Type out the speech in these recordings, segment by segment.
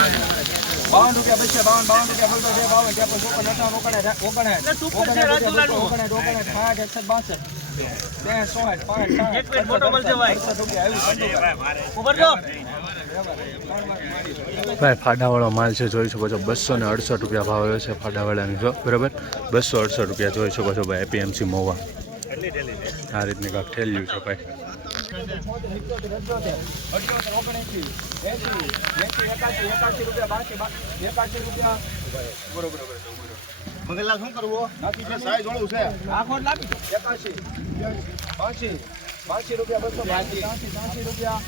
બાવન રૂપિયા બચશે બાવન બાવન રૂપિયા બોલતો છે બાવન ત્રેપન ચોપન અઠાવન ઓગણસાઠ ઓગણે બસો ઓગણસાઠ ઓગણસાઠ સાઠ એકસઠ બાસઠ. ત્રેસઠ ચોસઠ પાંચ એક મિનિટ ફોટો મળશે ભાઈ. અડસઠ ઉપર જો ભાઈ ફાડાવાળો માલ છે જોઈ શકો છો બસો ને અડસઠ રૂપિયા ભાવ આવ્યો છે ફાડાવાળાની જો બરાબર? બસો અડસઠ રૂપિયા જોઈ શકો છો ભાઈ એપીએમસી મોવા. આ રીતની કાંક ઠેલ્યું છે ભાઈ. બાસી શું કરવું. છે. આખો રૂપિયા રૂપિયા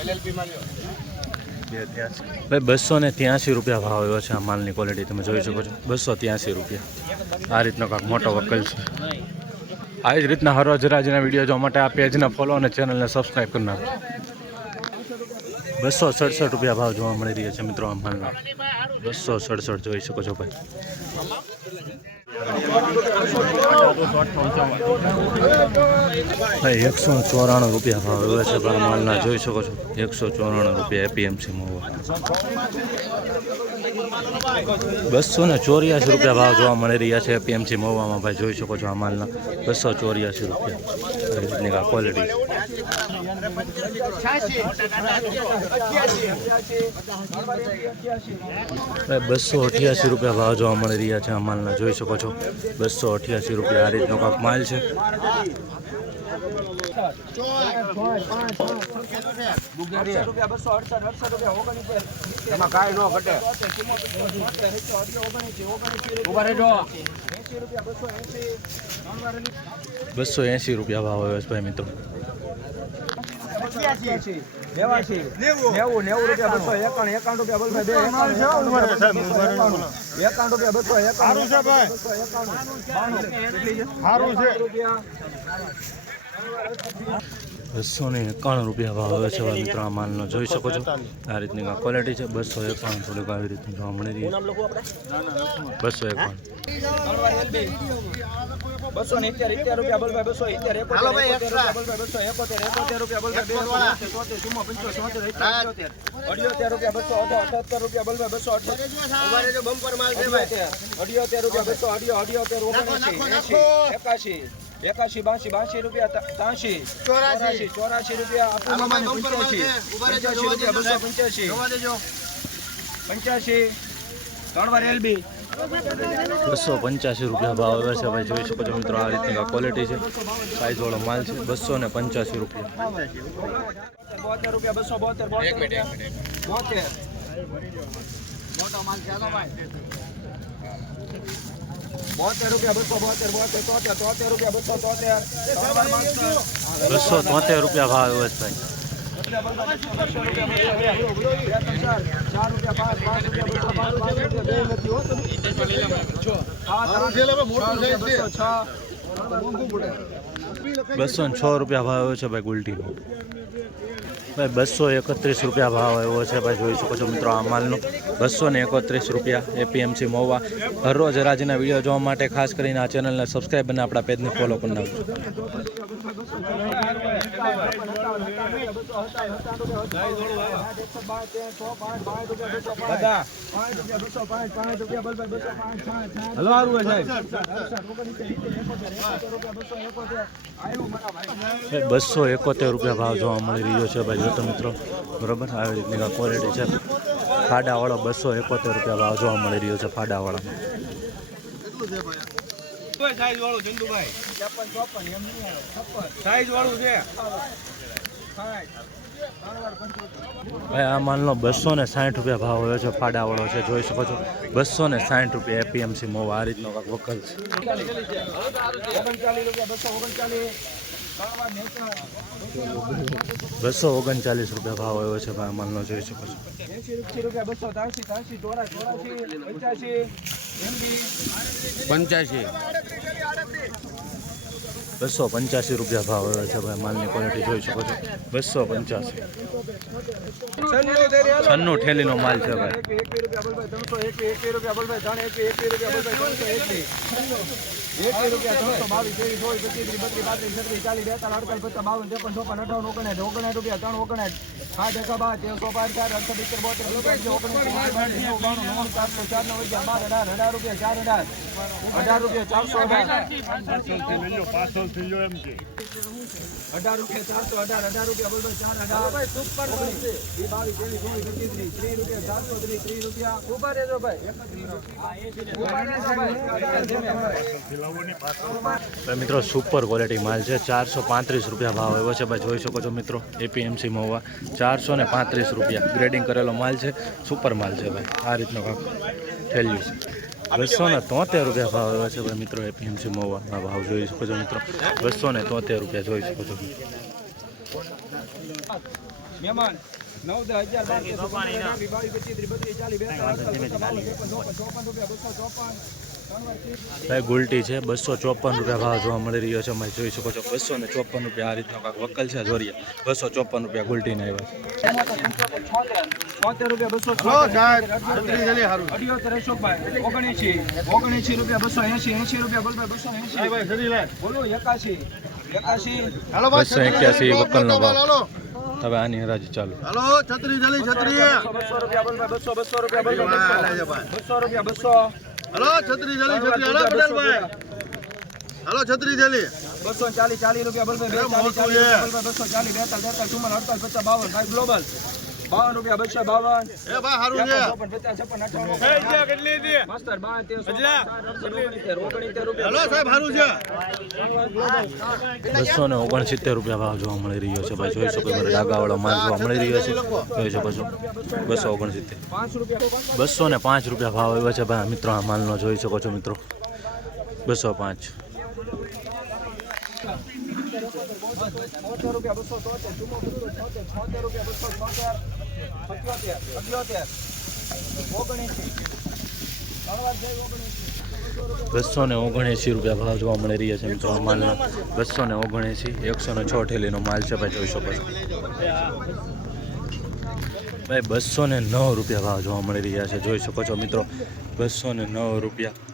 એલએલપી માં ભાઈ બસો ને ત્યાંસી રૂપિયા ભાવ એવો છે આ માલની ક્વોલિટી તમે જોઈ શકો છો. બસો ત્યાંસી રૂપિયા. આ રીતનો કાંક મોટો વકલ છે. આવી જ રીતના હરરોજ રાજના વીડિયો જોવા માટે આ પેજને ફોલો અને ચેનલને સબસ્ક્રાઈબ કરી નાખો બસો સડસઠ રૂપિયા ભાવ જોવા મળી રહ્યા છે મિત્રો આ માલના બસો સડસઠ જોઈ શકો છો ભાઈ. ભાઈ, એકસો ચોરાણું રૂપિયા ભાવ એવા છે, પણ માલના જોઈ શકો છો. એકસો ચોરાણું રૂપિયા એપીએમસી મોવા. બસો ને ચોર્યાસી રૂપિયા ભાવ જોવા મળી રહ્યા છે એપીએમસી મોવામાં, ભાઈ, જોઈ શકો છો આ માલના. બસો ચોર્યાસી રૂપિયા. આ ક્વોલિટી બસો અઠ્યાસી રૂપિયા ભાવ જોવા મળી રહ્યા છે આ માલના જોઈ શકો છો. બસો અઠ્યાસી રૂપિયા આ રીતનો કાંક માલ છે. બસો એંસી રૂપિયા ભાવ આવ્યો ભાઈ મિત્રો. નેવાસી. નેવું. નેવું રૂપિયા બસો એકાણ. એકાણું રૂપિયા બે. એકાણું બસો એકાણું. છે. ભાઈ. સારું છે. રૂપિયા. બસો ને એકાણું રૂપિયા ભાવ આવે છે મિત્રો આ માલનો જોઈ શકો છો. આ રીતની આ ક્વોલિટી છે. બસો એકાણું થોડીક આવી રીતની જોવા મળી રહી છે. બસો એકાણું. બસો ને ઇત્યાર ઇત્યાર રૂપિયા બસો અત્યારે બસો એકોતેર એકોતેર રૂપિયા બોલ ભાઈ બે Export વાળા. ચોતેર, ચોતેર ચુમ્મો પંચોતેર રૂપિયા બસો અઢાર અઠ્યોતેર રૂપિયા બોલ બસો અઠ્યોતેર ઊભા બમ્પર માલ છે ભાઈ. રૂપિયા બસો અઢ્યો અઢ્યોતેર નાખો. એકાશી. એકાશી બાસી બાસી રૂપિયા તા- ત્યાંશી ચોરાશી. ચોરાશી રૂપિયા. પંચ્યાસી રૂપિયા બસો પંચ્યાસી પંચ્યાસી ત્રણ વાર એલબી. બસો પંચ્યાસી રૂપિયા ભાવ આવે છે ભાઈ જોઈ શકો છો મિત્રો આ રીતની ક્વોલિટી છે. સાઇઝવાળો માલ છે બસો ને પંચ્યાસી રૂપિયા. બોતેર રૂપિયા બસો બોતેર બોતેર બોતેર. મોટો માલ છે બસો તોતેર રૂપિયા ભાવ આવ્યો છે. ભાઈ. બસો છ રૂપિયા ભાવ આવ્યો છે ભાઈ ગુલટીનો. ભાઈ, બસો એકત્રીસ રૂપિયા ભાવ એવો છે ભાઈ, જોઈ શકો છો મિત્રો આ માલનો. બસો ને એકત્રીસ રૂપિયા એપીએમસી મોવા. હરરોજ હરાજીના વીડિયો જોવા માટે ખાસ કરીને આ ચેનલને સબસ્ક્રાઈબ અને આપણા પેજને ફોલો કરી નાખજો. હલો સારું સાહેબ બસો એકોતેર રૂપિયા ભાવ જોવા મળી રહ્યો છે ભાઈ જોતો મિત્રો બરોબર, આવી રીતની ક્વોલિટી છે. ફાડાવાળો બસો એકોતેર રૂપિયા ભાવ જોવા મળી રહ્યો છે ફાડાવાળા સાઈઝ વાળું ચંદુભાઈ છપ્પન ચોપન એમ નહીં છપ્પન સાઈઝ વાળું છે. ભાઈ આ માલનો બસો ને સાઠ રૂપિયા ભાવ આવ્યો છે ફાડાવાળો છે જોઈ શકો છો. બસો ને સાઠ રૂપિયા એપીએમસી મોવા આ રીતનો કાંઈક વકલ છે. બસો ઓગણચાલીસ રૂપિયા ભાવ આવ્યો છે ભાઈ આ માલનો જોઈ શકો છો. પંચ્યાસી. બસો પંચ્યાસી રૂપિયા ભાવ આવે છે ભાઈ માલની ક્વોલિટી જોઈ શકો છો બસો પંચ્યાસી છન્નું ઠેલીનો માલ છે ભાઈ ચાર અડસો અઢાર રૂપિયા ચારસો અઢાર. અઢાર રૂપિયા ચારસો અઢાર અઢાર રૂપિયા બોલ ચાર અઢાર. સુપર બાવીસ ત્રેવીસ ચોવીસ પચીસ ત્રીસ ત્રીસ રૂપિયા ચારસો ત્રીસ ત્રીસ રૂપિયા. ઊભા રહેજો ભાઈ. ઊભા રહેજો ભાઈ. ભાઈ. મિત્રો સુપર ક્વોલિટી માલ છે. ચારસો પાંત્રીસ રૂપિયા ભાવ એવો છે. ભાઈ જોઈ શકો છો મિત્રો એપીએમસી મહુવા ચારસો ને પાંત્રીસ રૂપિયા ગ્રેડિંગ કરેલો માલ છે. સુપર માલ છે ભાઈ. આ રીતનો કાંક થેલ્યું છે બસો ને તોતેર રૂપિયા ભાવ એવા છે ભાઈ મિત્રો એપીએમસી મોવાના ભાવ જોઈ શકો છો મિત્રો. બસો ને તોતેર રૂપિયા જોઈ શકો છો. મહેમાન, નવ દસ હજાર બાવીસ ચોપન રૂપિયા બસો ચોપન ભાઈ ગુલટી છે. બસો ચોપન રૂપિયા ભાવ જોવા મળી રહ્યો છે તમે જોઈ શકો છો બસો ને ચોપન રૂપિયા આ રીતનો કાંક વકલ છે જોરિયા બસો ચોપન રૂપિયા ગુલટીના આવ્યા છે. છોતેર રૂપિયા બસો એક્યાસી વકલનો ભાવ. હાલો હવે આની હરાજી ચાલુ. હાલો છત્રી જલી છત્રી બસો રૂપિયા બસો રૂપિયા બસો રૂપિયા બસો. હાલો છત્રી જલી છત્રી. હલો પટેલભાઈ. હલો છત્રી જલી. બસો ચાલીસ ચાલીસ રૂપિયા બસો ચાલીસ બેતાલીસ બેતાલીસ ચુમ્માલીસ અડતાલીસ પચાસ બાવન ભાઈ ગ્લોબલ. બાવન રૂપિયા બસો બાવન. એ ભાઈ સારું છે. ચોપન પચાસ છપ્પન અઠાવન માસ્તર બાર તેર ઓગણીતેર ઓગણીતેર રૂપિયા. હાલો સાહેબ હારું છે. બસો ને ઓગણસિત્તેર રૂપિયા ભાવ જોવા મળી રહ્યો છે ભાઈ જોઈ શકો છો ડાગાવાળો માલ જોવા મળી રહ્યો છે. જોઈ શકો છો. બસો ઓગણસિત્તેર. બસો ને પાંચ રૂપિયા ભાવ આવ્યો છે ભાઈ મિત્રો આ માલનો જોઈ શકો છો મિત્રો. બસો પાંચ. બસો ને ઓગણએંસી રૂપિયા ભાવ જોવા મળી રહ્યા છે મિત્રો માલનો બસો ને ઓગણએંસી, એકસો ને છ ઠેલીનો માલ છે ભાઈ, જોઈ શકો છો. ભાઈ, બસો ને નવ રૂપિયા ભાવ જોવા મળી રહ્યા છે, જોઈ શકો છો મિત્રો. બસો ને નવ રૂપિયા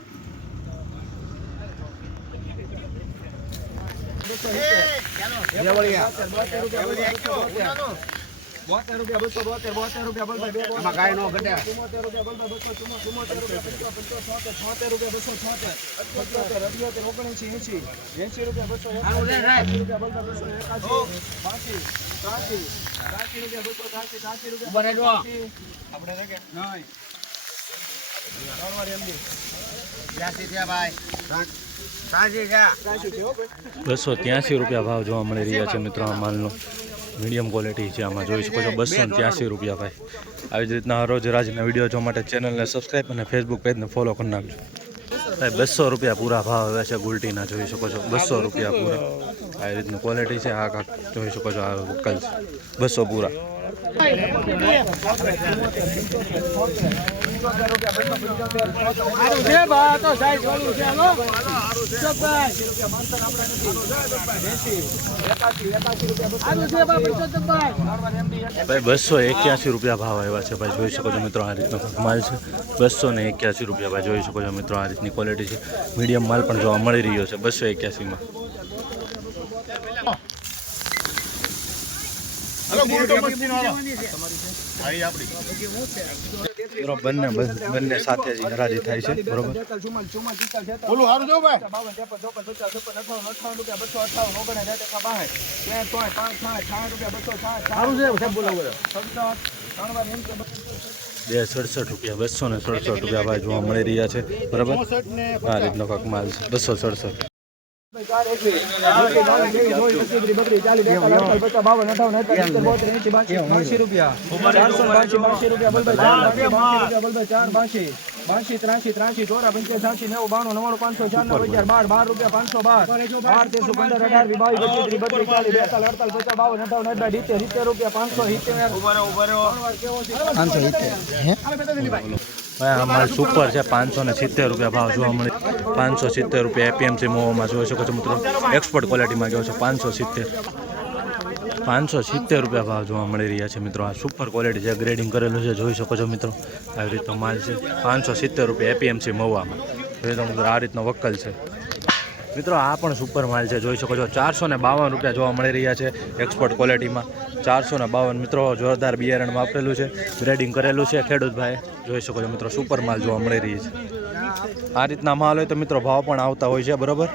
બોતેર રૂપિયા બસો બોતેર બોતેર રૂપિયા બોલ ભાઈ બે બોતેર ગાય નો ઘટે ચુમ્મોતેર રૂપિયા બોલ ભાઈ બસો ચુમ્મોતેર રૂપિયા પંચો પંચો છોતેર છોતેર રૂપિયા બસો છોતેર ઓગણએંશી એંશી એંશી રૂપિયા બસો રૂપિયા બોલ બસો એકાસી બાસી આપણે ભાઈ બસો ત્યાંસી રૂપિયા ભાવ જોવા મળી રહ્યા છે મિત્રો આ માલનો. મીડિયમ ક્વોલિટી છે આમાં, જોઈ શકો છો, બસો ત્યાંસી રૂપિયા ભાઈ. આવી જ રીતના રોજ રાજના વીડિયો જોવા માટે ચેનલને સબસ્ક્રાઈબ અને ફેસબુક પેજને ફોલો કરી નાખજો. ભાઈ, બસો રૂપિયા પૂરા ભાવ આવે છે ગુલટીના, જોઈ શકો છો. બસો રૂપિયા પૂરા. આવી રીતની ક્વોલિટી છે, આ કાંક જોઈ શકો છો, આ વકલ બસો પૂરા. બસો એક્યાસી રૂપિયા ભાવ આવ્યા છે. ભાઈ, જોઈ શકો છો મિત્રો આ રીતનો માલ છે. બસો ને એક્યાસી રૂપિયા, ભાઈ, જોઈ શકો છો મિત્રો આ રીતની ક્વોલિટી છે. મીડિયમ માલ પણ જોવા મળી રહ્યો છે બસો એક્યાસીમાં હાલો ગુરુ તો મસ્તી નો હાલો ભાઈ આપડી મિત્રો બંને બંને સાથે જ હરાજી થાય છે બરોબર? બોલું હારું જો ભાઈ. બાવન ત્રેપન ચોપન પચાસ છપ્પન અઠાવન અઠાવન રૂપિયા બસો અઠાવન ઓગણ ટકા બાસઠ. ત્રણ ત્રણ પાંચ સાઠ સાઠ રૂપિયા બસો સાઠ સારું છે સાહેબ બોલો બોલો. બે સડસઠ રૂપિયા બસો ને સડસઠ રૂપિયા ભાઈ જોવા મળી રહ્યા છે બરાબર? આ રીતનો કાંક માલ છે બસો સડસઠ. રૂપિયા ચારસો બાસી બાસી રૂપિયા બોલ ભાઈ ચાર બાસી રૂપિયા બોલ ભાઈ ચાર બાસી બાસી ત્રાસી ત્રાસી ચોરા પંચાસ સાસી નેવું બાણું નવાણું પાંચસો ચાર નવ હજાર બાર બાર રૂપિયા પાંચસો બાર. બાર તેરસો પંદર અઢાર બાવીસ પચીસ ત્રીસ બત્રીસ ચાલીસ બેતાલીસ અડતાલીસ પચાસ બાવન અઠાવન અઢાર સિત્તેર સિત્તેર રૂપિયા પાંચસો સિત્તેર. આ માલ સુપર છે પાંચસો ને સિત્તેર રૂપિયા ભાવ જોવા મળે. પાંચસો સિત્તેર રૂપિયા એપીએમસી મોમાં જોઈ શકો છો મિત્રો. એક્સપોર્ટ ક્વોલિટીમાં જોવો છો પાંચસો સિત્તેર. પાંચસો સિત્તેર રૂપિયા ભાવ જોવા મળી રહ્યા છે મિત્રો. આ સુપર ક્વોલિટી જે ગ્રેડિંગ કરેલું છે, જોઈ શકો છો મિત્રો. આવી રીતનો માલ છે. પાંચસો સિત્તેર રૂપિયા એપીએમસી મહુવામાં. જોઈ તો મિત્રો, આ રીતનો વક્કલ છે. મિત્રો, આ પણ સુપર માલ છે. જોઈ શકો છો, ચારસો ને બાવન રૂપિયા જોવા મળી રહ્યા છે એક્સપોર્ટ ક્વોલિટીમાં ચારસો ને બાવન મિત્રો, જોરદાર બિયારણ વાપરેલું છે. ગ્રેડિંગ કરેલું છે ખેડૂતભાઈ જોઈ શકો છો મિત્રો સુપર માલ જોવા મળી રહી છે. આ રીતના માલ હોય તો મિત્રો, ભાવ પણ આવતા હોય છે, બરોબર?